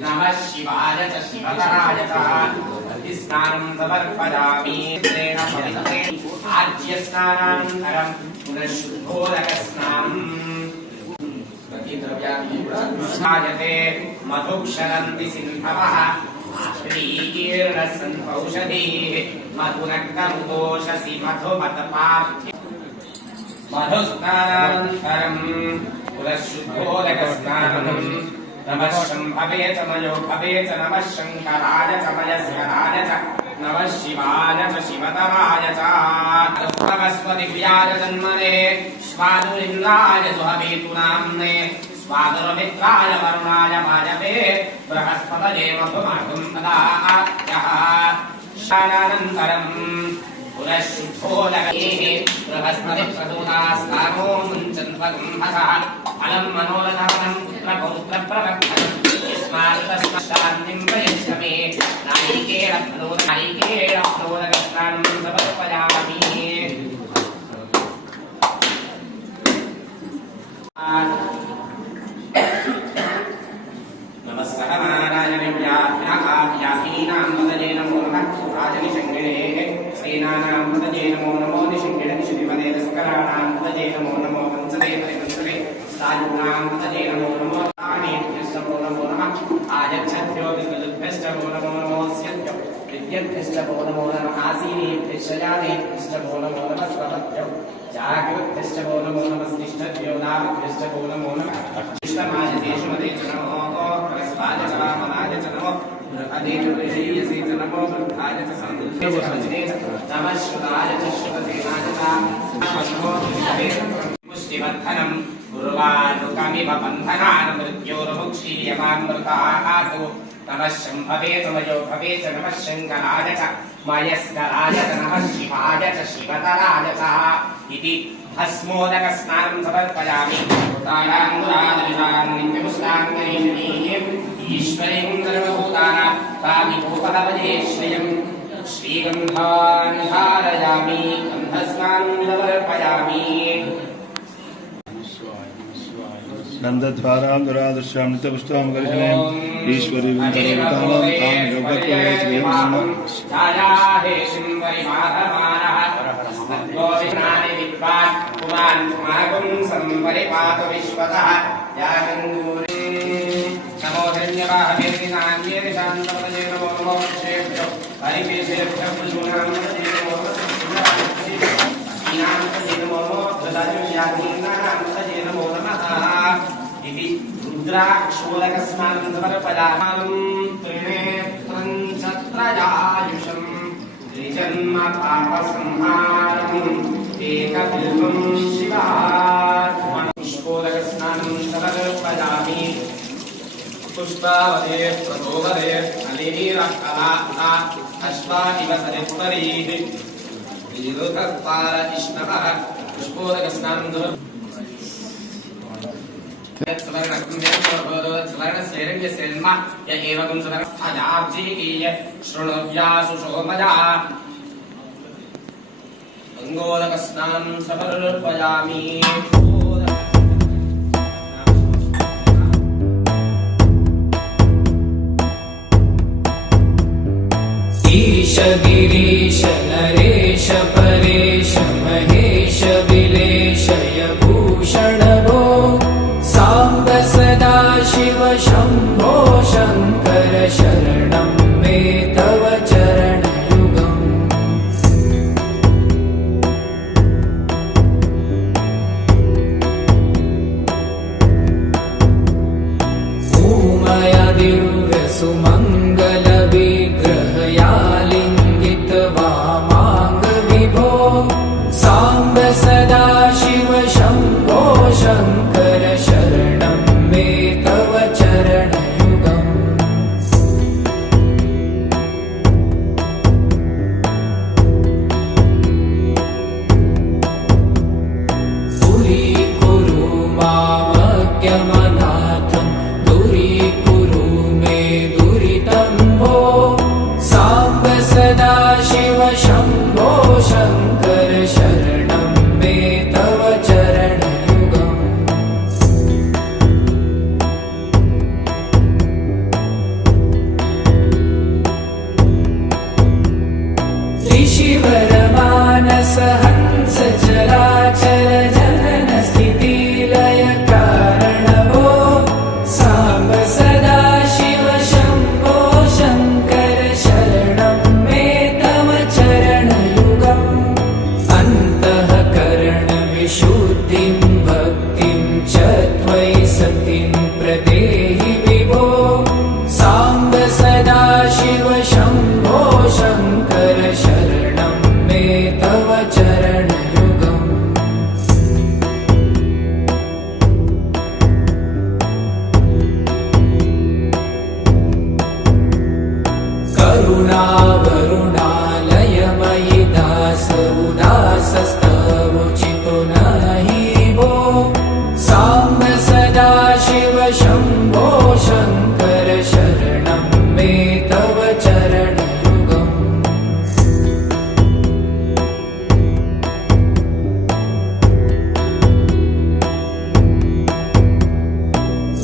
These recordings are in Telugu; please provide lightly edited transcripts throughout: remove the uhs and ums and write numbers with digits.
नमः शिवाय च शिवतराय च स्नानं समर्पयामि तेन पवित्रेण आज्यस्नानानन्तरं पुनः शुद्धोदकस्नानम् जायते मधुक्षरन्ति सिन्धवः श्रीकीर्णसन्पौषधीः मधुनक्तमुदोषसि मधुमतपार्थ्य मधुस्नानानन्तरं पुनः शुद्धोदकस्नानम् नमः शम्भवे च मयो भवे च नमः शङ्कराय च मयस्कराय च नमः शिवाय च शिवतराय च नमस्वदिव्याय जन्मने स्वादुलिङ्गाय सुहवेतु नाम्ने स्वादुरमित्राय वरुणाय वायवे बृहस्पतये मधुमागुं ददात्यः शानानन्तरम् पुनः शुद्धोदकेः बृहस्पतिप्रसूतास्तानो मुञ्चन्त्वगुम्भसः फलं मनोरथवनं पुत्रपौत्रप्रवर्धनं यस्मात्तस्मशान्तिं प्रयच्छमे नारिकेलफलोदकस्नानं समर्पयामि नमः सहनारायणव्याह्याहीनां पदये नमो नमः राजनिषङ्गिणे सेनानां पदये नमो नमो निषङ्गिण निषधिपदे सकराणां पदये नमो नमो वंसदे परिवंसदे सायुनां पदये नमो नमो तानेभ्यश्च नमो नमः आयच्छद्भ्यो विष्णुभ्यश्च नमो नमोऽस्यभ्यो विद्यभ्यश्च नमो नमः आसीनेभ्यश्च यानेभ्यश्च नमो नमः स्वभ्यो जागृभ्यश्च नमो नमः स्निष्ठभ्यो नाभ्यश्च नमो नमः इष्टमायतेषु मते च नमो प्रस्वाय च वामनाय च नमो बृहदेषु ऋषीयसे च नमो वृद्धाय च सन्दुष्टे च वज्रे च नमः श्रुताय च श्रुतसेनाय च नमो मुष्टिवर्धनं गुरुवानुकमिव बन्धनान् मृत्योर्मुक्षीयमामृताहातु नमः शम्भवे च मयो भवे च नमः शङ्कराय च मयस्कराय च नमः शिवाय च शिवतराय च इति भस्मोदकस्नानं समर्पयामि ताराङ्गुरादृशान् नित्यमुष्टाङ्गरीषणीं ईश्वरीं सर्वभूतानां कामिभूपदपदे श्रियं श्रीगन्धान् धारयामि गन्धस्नानं समर्पयामि नंदध्वारां दुरादृश्यां नित्यपुष्टां गर्जनें ईश्वरी विन्दरवितानां तां योगत्वये श्रियं नमः जायाहे शिम्बरि माधवानः गोविनानि विद्वान् पुमान् मागुं संपरिपातु विश्वतः यागङ्गूरी नमो धन्यवाहवेदिनान्ये शान्तपदये नमो नमो वृक्षेभ्यो हरिकेशेभ्यो पशूनां पदये नमो नमो धृतायुर्यादीनां पदये नमो नमः इति रुद्राक्षोदकस्नानं समर्पयामि त्रिनेत्रं चत्रयायुषं त्रिजन्म पापसंहारम् एकबिल्वं शिवार्पणं पुष्पोदकस्नानं समर्पयामि पुष्पावते प्रभोवते अलीरकला अश्वादिव सरित्वरीः ीरुधत्पाल इष्णवः पुष्पोदकस्नानं सुवर्णस्यैरङ्गस्येन्म य एवं सुवर्णस्थजाब्जीकीय शृणुव्यासु सोमजा गङ्गोदकस्नानं समर्पयामि ईश गिरीश नरेश परेश महेश विलेशय भूषण भो साम्ब सदा शिव शम्भो शङ्कर शरणं मे तव चरणयुगम् उमया दिव्य सुमङ्गल विग्रहया लिङ्गित वामाङ्ग विभो साम्ब सदाशिव शम्भो शङ्कर शरणं मे तव चरणयुगम् दूरीकुरु मामज्ञमनाथं दूरीकुरु मे दुरितं भो साम्ब सदाशिव शम्भो शङ्कर शरणं मे तव चरणयुगम् ऋषिवरमानस हंस चराचर जनन स्थितिलय कारणभो साम्ब सदाशिव शम्भो शङ्कर शरणं मे तव चरणयुगम् अन्तःकरणविशुद्धिं भक्तिं च त्वयि सतिं प्रदेहि विभो साम्ब सदाशिव शम्भो शङ्कर शरणं मे तव चरणयुगम् करुणावरुणालयमयि दास उदासस्तवोचितो नहि भो साम्ब सदाशिव शम्भो शङ्कर शरणं मे तव चरणयुगम्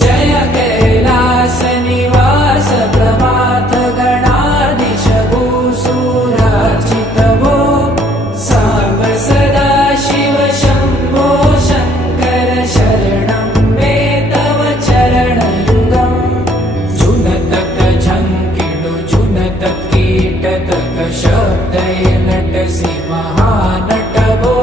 जय कैलासनिवास प्रमाथ गणाधीश भूसुरार्चित भो साम्ब सदाशिव शम्भो शङ्कर शरणं मे तव चरणयुगम् जुनतक झङ्किणु जुनतक कीटतक शब्दय नटसि महानट भो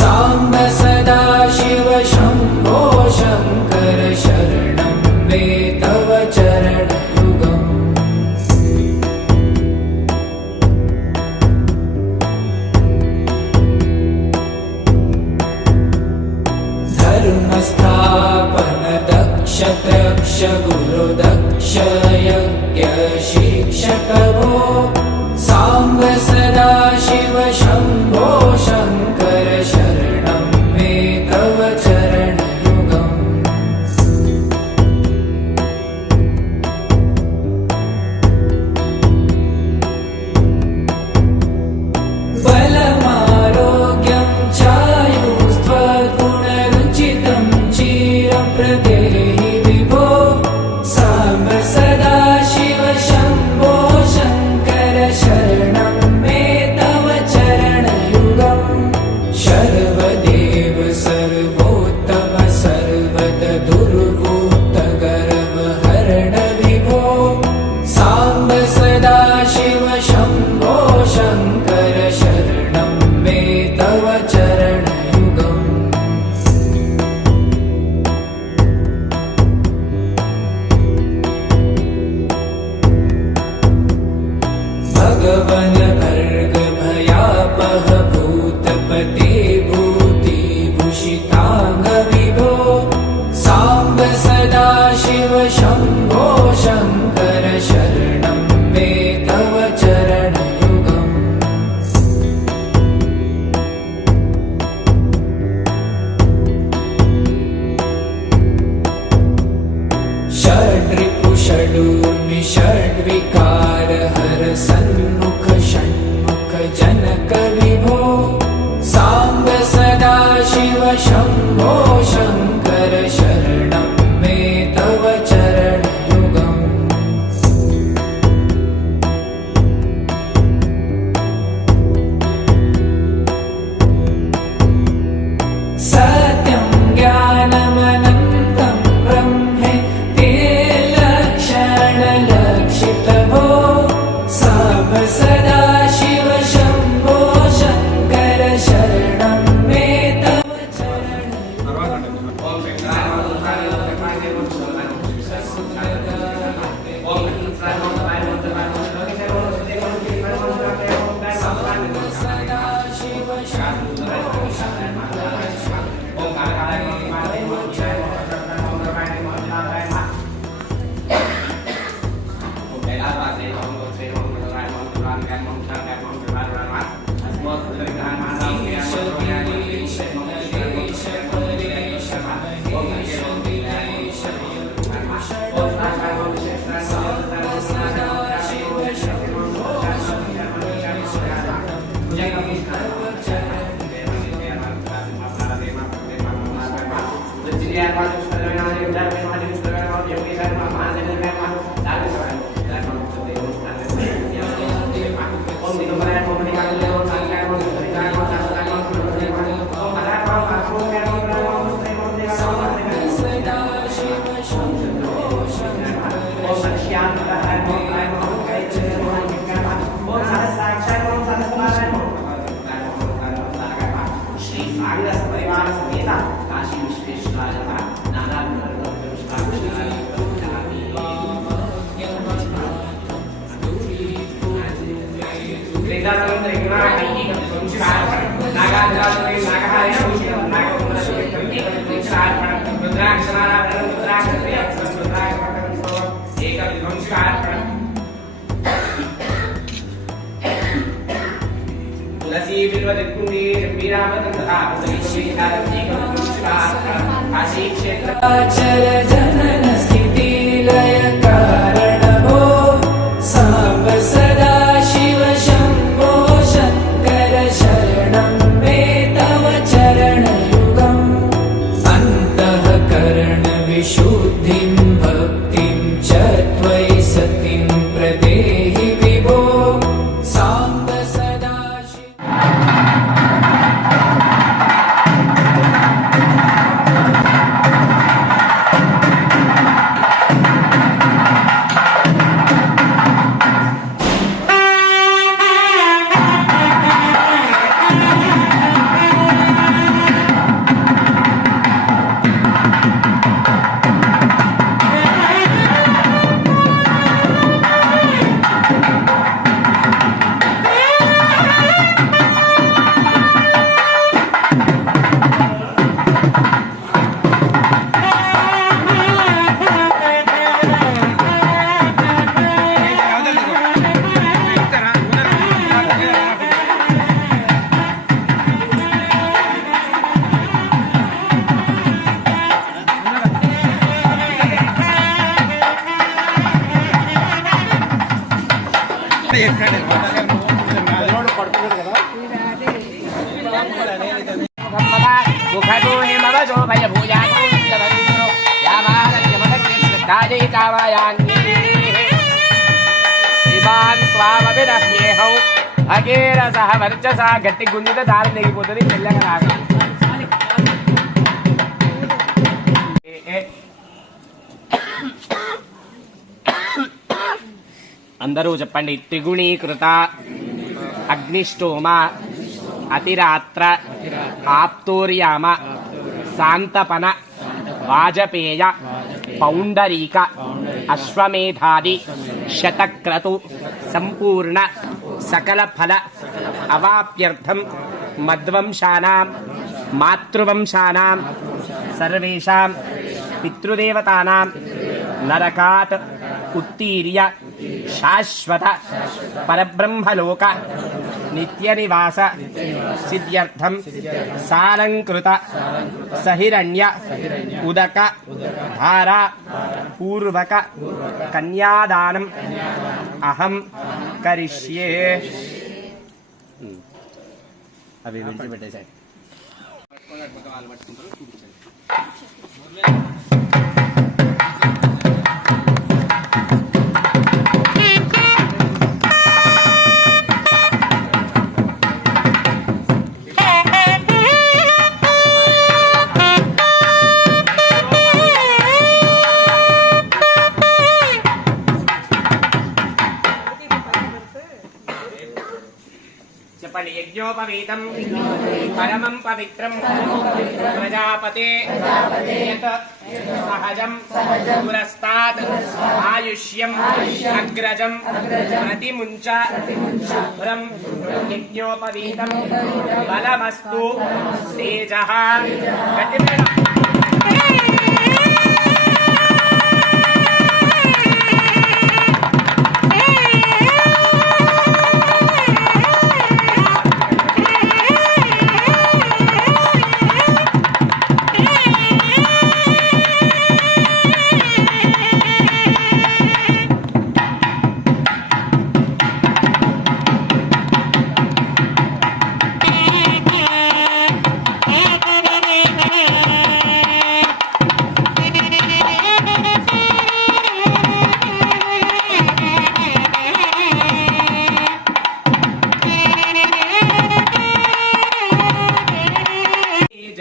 साम्ब सदाशिव शम्भो शङ्कर शरणं मे तव चरणयुगम् धर्मस्थापन दक्ष त्रक्ष गुरु दक्ष यज्ञ शिक्षक भो साम्ब सदाशिव शम्भो शङ्कर शरणं मे तव चरणयुगम् बलमारोग्यं चायुस्त्वगुणरुचितं चिरं प्रदेहि विभो साम्ब सदाशिव शम्भो शङ्कर शरणं मे तव चरणयुगम् शर्वदेव सर्वोत्तम सर्वद दुर्वूत गर्वहरण विभो साम्ब सदाशिव शम्भो शङ्कर शरणं मे तव चरणयुगम् भगवन् भर्ग भयापह भूतपते भूतिभूषिताङ्ग विभो साम्ब सदाशिव शम्भो शङ्कर शरणं मे तव चरणयुगम् षड्रिपुषडूर्मि षड्विकार हर सन्मुख षण्मुख जनक विभो साम्ब सदाशिव शम्भो शङ्कर शरणं मे तव चरणयुगम् सत्यं ज्ञानमनन्तं ब्रह्मे ते लक्षणलक्षित भो साम्ब सदाशिव शम्भो शङ्कर शरणं मे तव चरणयुगम्। ओम अचर जनन स्थिति लय कारणो सांब सदा शिव शंभो शंकर शरणं मे तव चरणयुगम् अन्तःकरण विशुद्धिं भक्तिं च त्वयि सतिं प्रदेहि विभो सांब सदा అగేరసహ వర్చస గట్టి గుంజితే దారి తెగిపోతుంది మెల్లగా రాగా అందరూ చెప్పండి. త్రిగుణీకృత అగ్నిష్టోమ అతిరాత్ర ఆప్తోర్యామ శాంతపన వాజపేయ పౌండరీక అశ్వమేధాది శతక్రతు సంపూర్ణ సకల ఫల అవాప్యర్థం మద్వంశానాం మాతృవంశానాం సర్వేషాం పితృదేవతానాం నరకాత్ ఉత్తీర్య శాశ్వత పరబ్రహ్మలోక నిత్యనివాస సిద్ధ్యర్థం సాలంకృత సహిరణ్య ఉదక ధారా పూర్వక కన్యాదానం అహం కరిష్యే. అవి విడిచిపెట్టేశాయి. యజ్ఞోపవీతం పరమం పవిత్రం ప్రజాపతే యత్ సహజం పురస్తాత్ ఆయుష్యం అగ్రజం ప్రతిముంచ శుభ్రం యజ్ఞోపవీతం బలమస్తు తేజః.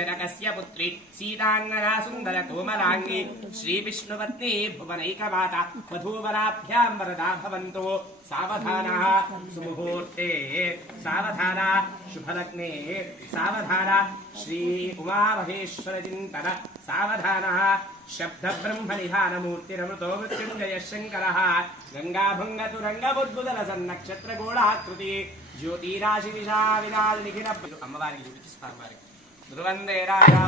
जनकस्य पुत्री सीतांगना सुंदर कोमलांगी श्री विष्णुपत्नी भुवनैकमाता वधूवराभ्यां वरदा भवन्तु सावधानः सुमुहूर्ते सावधाना शुभलग्ने सावधाना श्री उमामहेश्वर चिंतन सावधानः शब्द ब्रह्म निधान मूर्तिरमृतो मृत्युंजय शंकरः गंगाभंग तुरंग बुद्बुदल सन्नक्षत्र गोळाकृति ज्योतिराशि विशा विनाल निखिल अम्मवारी చూపిస్తాను మరి ధ్రువందే రాజా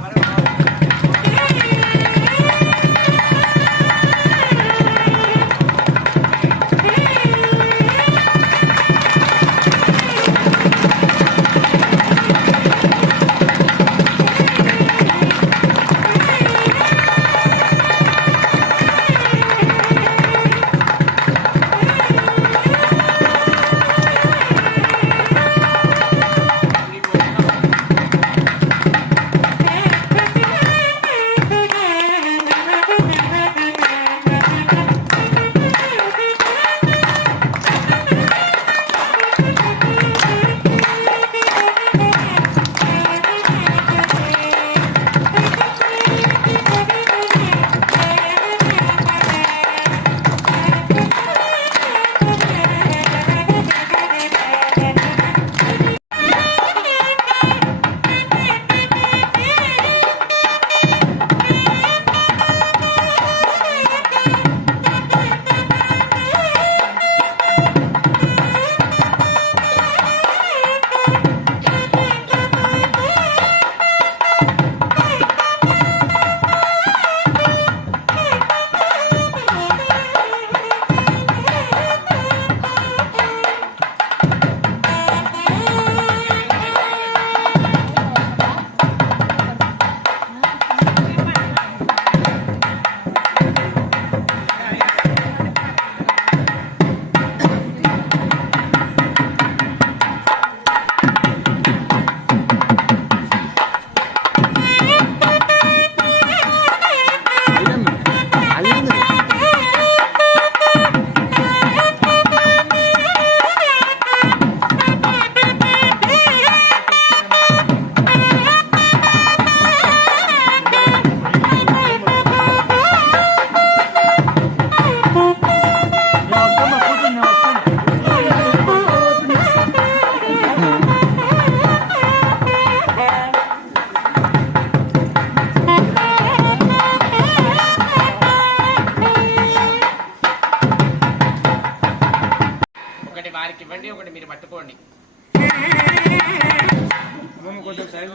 ఒకటి మీరు పట్టుకోండి కొంచెం సైజ్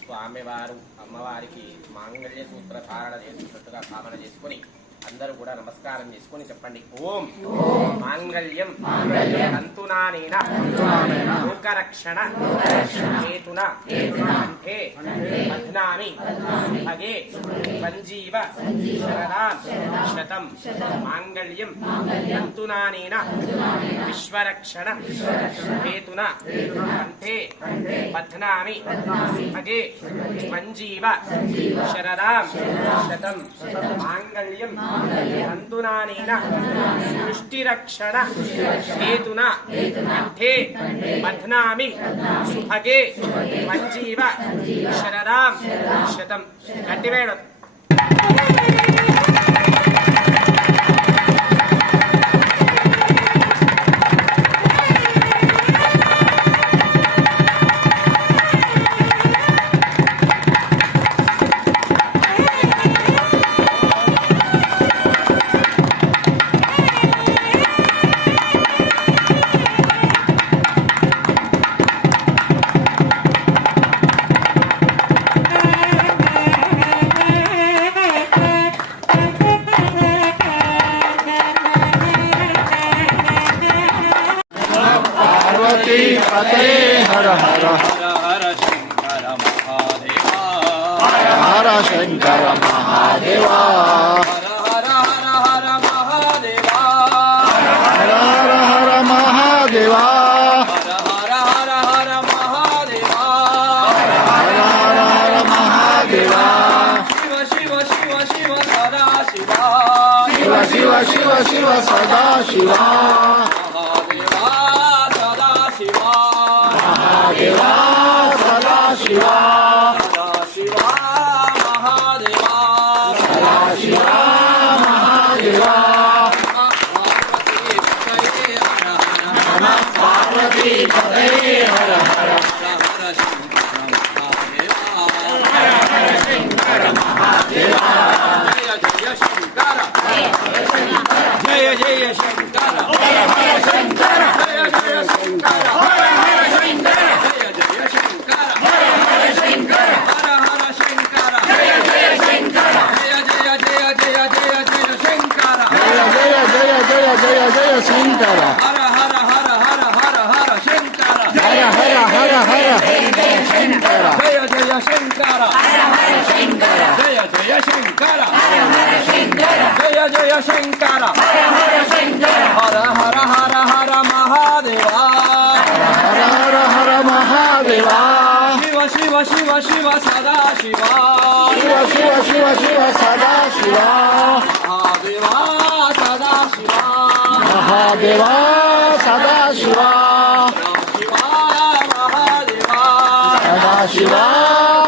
స్వామివారు అమ్మవారికి మాంగళ్య సూత్ర ధారణ చేస్తున్నట్టుగా భావన చేసుకుని అందరూ కూడా నమస్కారం చేసుకుని చెప్పండి. ఓం మాంగళ్యం తంతునానేన లోకరక్షణ హేతునా కంఠే బధ్నామి భగే సంజీవ శరదాం శతం మాంగళ్యం తంతునానేన విశ్వరక్షణ హేతునా కంఠే బధ్నామి భగే సంజీవ శరదాం శతం మాంగళ్యం తంతునానేన సృష్టిరక్షణ హేతునా కంఠే బధ్నామి సుభగే సంజీవ శరదాం శతం. గట్టివేడు हर हर हर शंकर महादेवा हर शंकर महादेवा हर हर हर हर महादेवा ಶಿವ ಸದಾ ಶಿವ ಮಹಾದೇವಾ ಸದಾ ಶಿವ ಮಹಾದೇವ ಸದಾ ಶಿವ ಸದಾ ಶಿವ ಮಹಾದೇವ ಸದಾ ಶಿವ ಮಹಾದೇವ ಪಾರ್ವತಿ ಪದೇ ಹರ ಹರ ಜಯ ಜಯ ಶಂಕರ ಜಯ ಜಯ ಶಂಕರ ಜಯ ಜಯ ಶಂಕರ ಹರ ಹರ ಶಂಕರ ಹರ ಹರ ಶಂಕರ ಜಯ ಜಯ ಶಂಕರ ಜಯ ಜಯ ಜಯ ಜಯ ಜಯ ಜಯ ಶಂಕರ ಜಯ ಜಯ ಜಯ ಜಯ ಜಯ ಜಯ ಶಂಕರ ಹರ ಹರ ಹರ ಹರ ಹರ ಹರ ಶಂಕರ ಹರ ಹರ ಹರ ಹರ ಹರ ಶಂಕರ ಜಯ ಜಯ ಶಂಕರ ಜಯ ಜಯ ಶಂಕರ ಜಯ ಜಯ ಶಂಕರ ಹರ ಹರ ಹರ ಹರ ಮಹಾದೇವ ಹರ ಹರ ಹರ ಮಹಾದೇವ ಶಿವ ಶಿವ ಶಿವ ಶಿವ ಸದಾ ಶಿವ ಶಿವ ಶಿವ ಶಿವ ಶಿವ ಸದಾ ಶಿವ ಮಹಾದೇವ ಸದಾ ಶಿವ ಮಹಾದೇವ ಸದಾ ಶಿವ ಶಿವ ಮಹಾದೇವ ಸದಾ ಶಿವ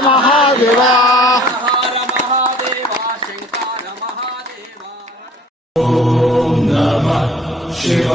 ಮಹಾದೇವ ಹರ ಮಹಾದೇವ ಶಂಕರ ಮಹಾದೇವ ಶಿವ